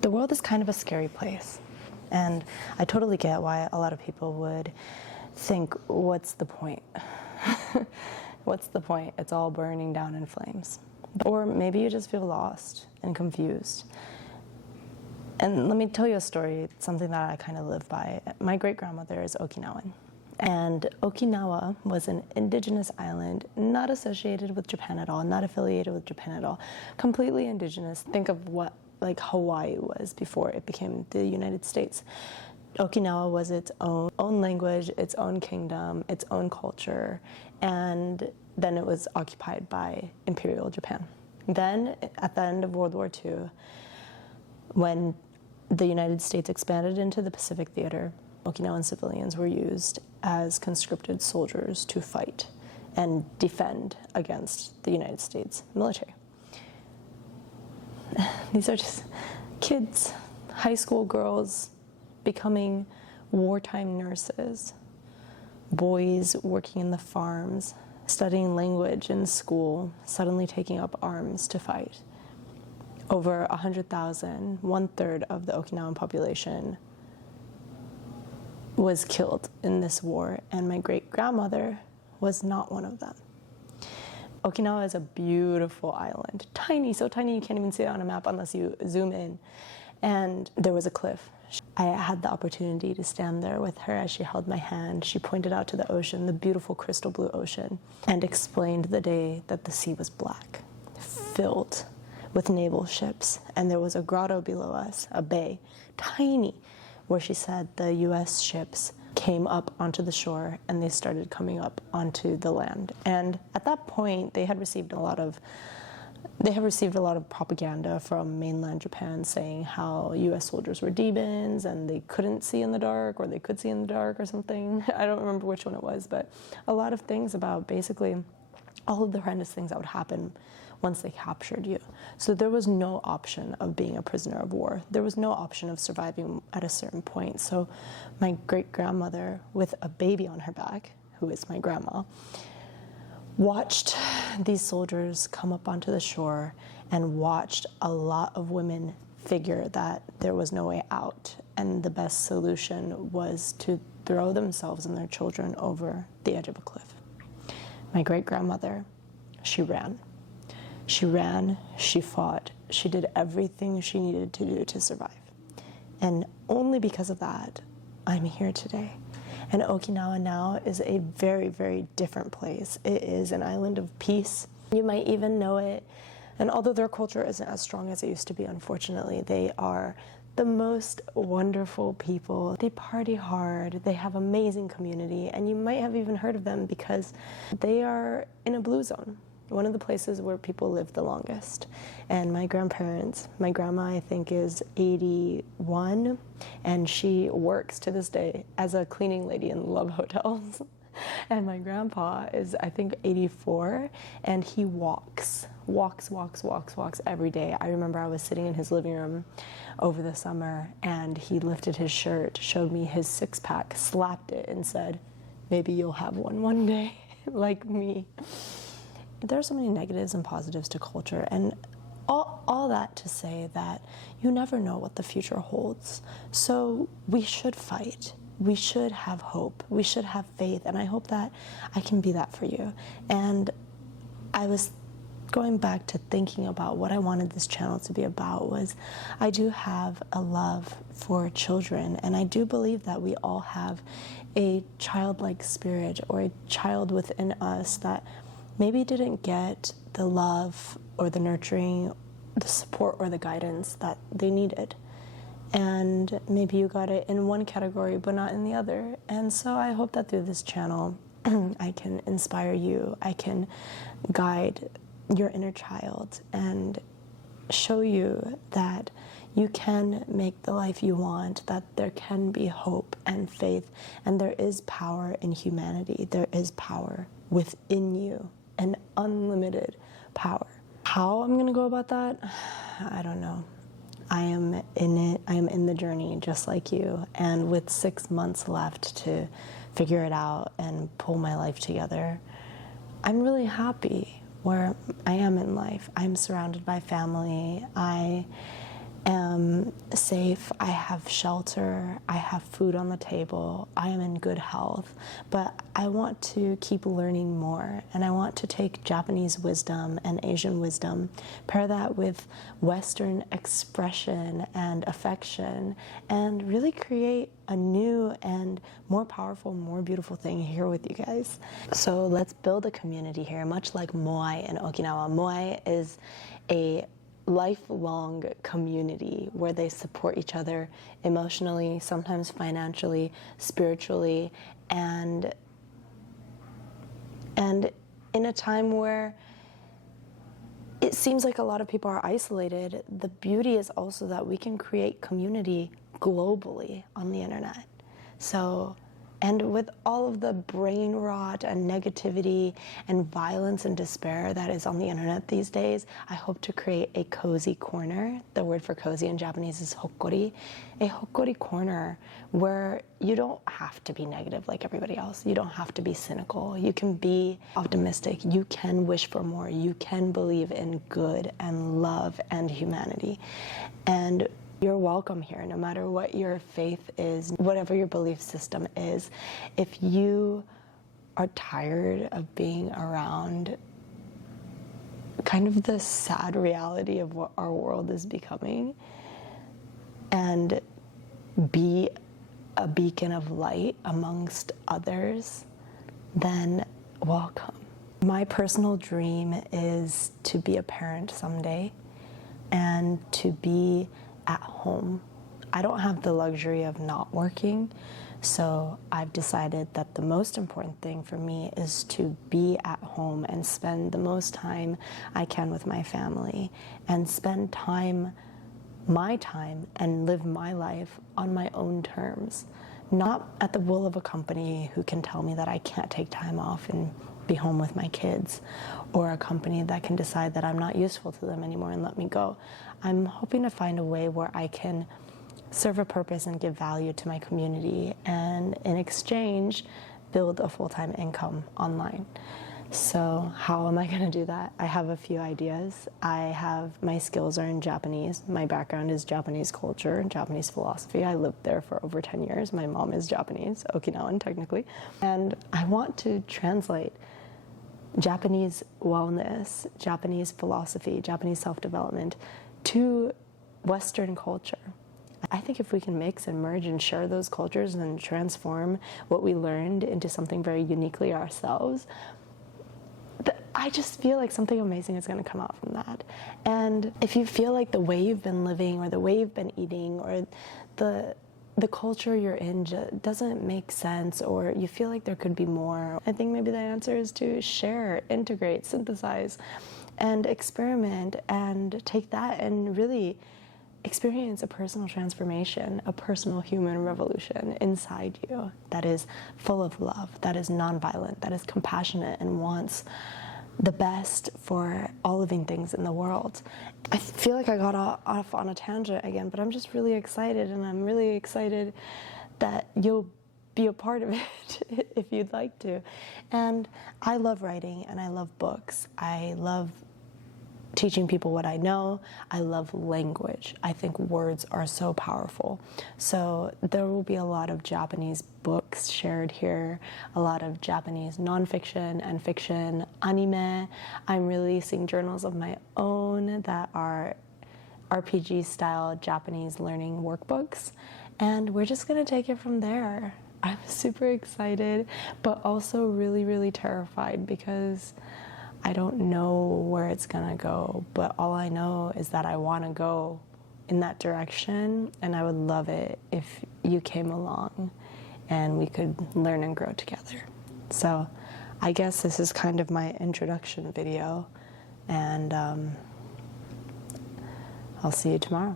The world is kind of a scary place, and I totally get why a lot of people would think, what's the point? What's the point? It's all burning down in flames. Or maybe you just feel lost and confused. And let me tell you a story, something that I kind of live by. My great-grandmother is Okinawan. And Okinawa was an indigenous island, not associated with Japan at all, not affiliated with Japan at all, completely indigenous. Think of what like Hawaii was before it became the United States. Okinawa was its own language, its own kingdom, its own culture, and then it was occupied by Imperial Japan. Then, at the end of World War II, when the United States expanded into the Pacific Theater, Okinawan civilians were used as conscripted soldiers to fight and defend against the United States military. These are just kids, high school girls becoming wartime nurses, boys working in the farms, studying language in school, suddenly taking up arms to fight. Over 100,000, 1/3 of the Okinawan population was killed in this war, and my great-grandmother was not one of them. Okinawa is a beautiful island, tiny, so tiny you can't even see it on a map unless you zoom in. And there was a cliff. I had the opportunity to stand there with her as she held my hand. She pointed out to the ocean, the beautiful crystal blue ocean, and explained the day that the sea was black, filled with naval ships. And there was a grotto below us, a bay, tiny, where she said the US ships came up onto the shore and they started coming up onto the land. And at that point, they had received a lot of propaganda from mainland Japan saying how US soldiers were demons and they couldn't see in the dark, or they could see in the dark or something. I don't remember which one it was, but a lot of things about basically all of the horrendous things that would happen once they captured you. So there was no option of being a prisoner of war. There was no option of surviving at a certain point. So my great-grandmother, with a baby on her back, who is my grandma, watched these soldiers come up onto the shore and watched a lot of women figure that there was no way out, and the best solution was to throw themselves and their children over the edge of a cliff. My great-grandmother, she ran. She ran, she fought, she did everything she needed to do to survive. And only because of that, I'm here today. And Okinawa now is a very, very different place. It is an island of peace. You might even know it. And although their culture isn't as strong as it used to be, unfortunately, they are the most wonderful people. They party hard, they have amazing community, and you might have even heard of them because they are in a blue zone, one of the places where people live the longest. And my grandparents, my grandma I think is 81, and she works to this day as a cleaning lady in love hotels. And my grandpa is, I think, 84, and he walks every day. I remember I was sitting in his living room over the summer, and he lifted his shirt, showed me his six-pack, slapped it, and said, "Maybe you'll have one day, like me." There are so many negatives and positives to culture, and all that to say that you never know what the future holds. So we should fight. We should have hope. We should have faith, and I hope that I can be that for you. And I was going back to thinking about what I wanted this channel to be about was I do have a love for children, and I do believe that we all have a childlike spirit or a child within us that maybe didn't get the love or the nurturing, the support or the guidance that they needed. And maybe you got it in one category but not in the other. And so I hope that through this channel I can inspire you, I can guide your inner child and show you that you can make the life you want, that there can be hope and faith, and there is power in humanity. There is power within you, an unlimited power. How I'm gonna go about that, I don't know. I am in it, I am in the journey just like you, and with 6 months left to figure it out and pull my life together, I'm really happy where I am in life. I'm surrounded by family. I am safe, I have shelter, I have food on the table, I am in good health, but I want to keep learning more, and I want to take Japanese wisdom and Asian wisdom, pair that with Western expression and affection, and really create a new and more powerful, more beautiful thing here with you guys. So let's build a community here, much like Moai in Okinawa. Moai is a lifelong community where they support each other emotionally, sometimes financially, spiritually, and in a time where it seems like a lot of people are isolated, the beauty is also that we can create community globally on the internet. So, and with all of the brain rot and negativity and violence and despair that is on the internet these days, I hope to create a cozy corner. The word for cozy in Japanese is hokkori. A hokkori corner where you don't have to be negative like everybody else. You don't have to be cynical. You can be optimistic. You can wish for more. You can believe in good and love and humanity. And you're welcome here, no matter what your faith is, whatever your belief system is. If you are tired of being around kind of the sad reality of what our world is becoming, and be a beacon of light amongst others, then welcome. My personal dream is to be a parent someday and to be at home. I don't have the luxury of not working, so I've decided that the most important thing for me is to be at home and spend the most time I can with my family, and spend time, my time, and live my life on my own terms, not at the will of a company who can tell me that I can't take time off and be home with my kids, or a company that can decide that I'm not useful to them anymore and let me go. I'm hoping to find a way where I can serve a purpose and give value to my community, and in exchange build a full-time income online. So how am I going to do that? I have a few ideas. My skills are in Japanese. My background is Japanese culture and Japanese philosophy. I lived there for over 10 years. My mom is Japanese, Okinawan technically. And I want to translate Japanese wellness, Japanese philosophy, Japanese self-development to Western culture. I think if we can mix and merge and share those cultures and transform what we learned into something very uniquely ourselves, I just feel like something amazing is going to come out from that. And if you feel like the way you've been living or the way you've been eating or the culture you're in doesn't make sense, or you feel like there could be more, I think maybe the answer is to share, integrate, synthesize, and experiment, and take that and really experience a personal transformation, a personal human revolution inside you that is full of love, that is nonviolent, that is compassionate, and wants the best for all living things in the world. I feel like I got off on a tangent again, but I'm just really excited, and I'm really excited that you'll be a part of it if you'd like to. And I love writing, and I love books. I love teaching people what I know. I love language. I think words are so powerful. So there will be a lot of Japanese books shared here, a lot of Japanese nonfiction and fiction, anime. I'm releasing journals of my own that are RPG-style Japanese learning workbooks, and we're just gonna take it from there. I'm super excited, but also really, really terrified, because I don't know where it's gonna go, but all I know is that I wanna go in that direction, and I would love it if you came along and we could learn and grow together. So I guess this is kind of my introduction video, and I'll see you tomorrow.